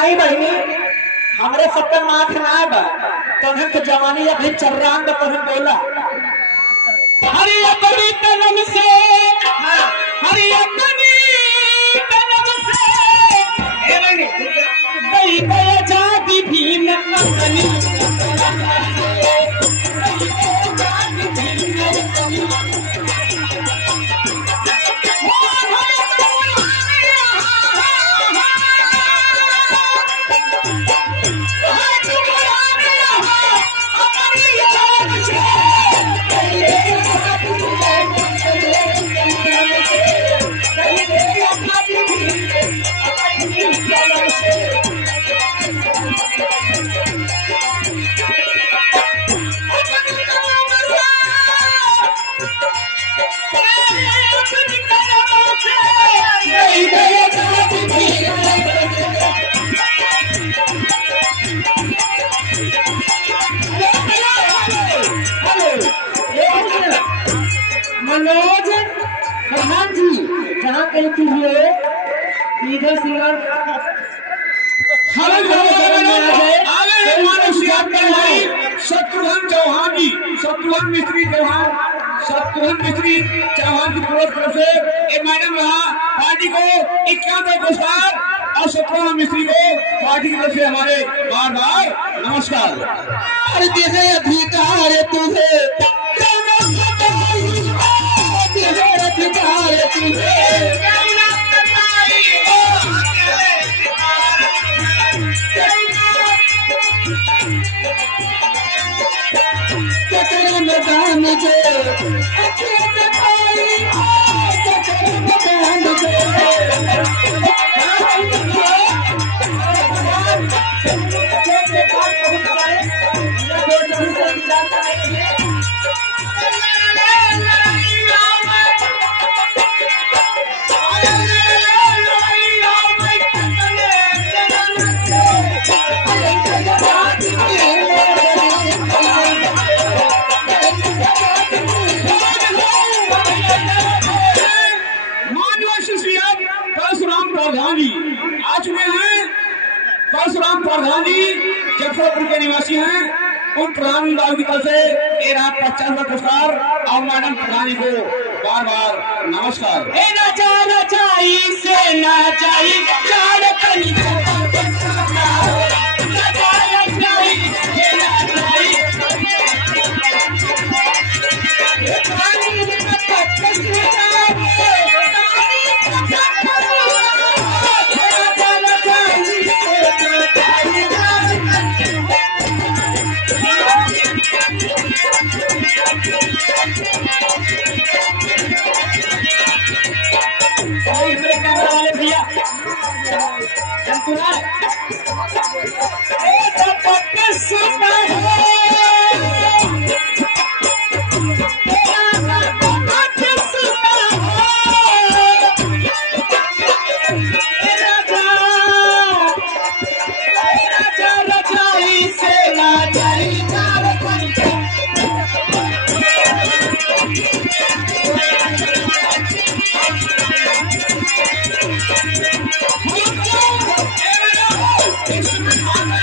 आई बहनी हमारे सबका माथ ना बा तोहन के जवानी अभी चर्रान द तोहन बोला हरी अपनी कलम से हरी अपनी कलम से ए बहनी गई गई जाती भीम अपनी मनोज प्रधान जी जहाँ कहीं कीजिए इधर सिंगर शत्रुघ्न चौहान जी शत्रुघ्न मिस्त्री चौहान की तरफ से एक मैडम रहा पार्टी को 91 पुरस्कार और शत्रुघ्न मिस्त्री को पार्टी की तरफ से हमारे बार बार नमस्कार। अरे देहे अधिकार तुझे आ चुके हैं परशुराम प्रधान जी जफरपुर के निवासी हैं। उन प्रधान बाबू की तरफ से ये रहा 50 पुरस्कार और मैडम प्रधान जी को बार बार नमस्कार। It's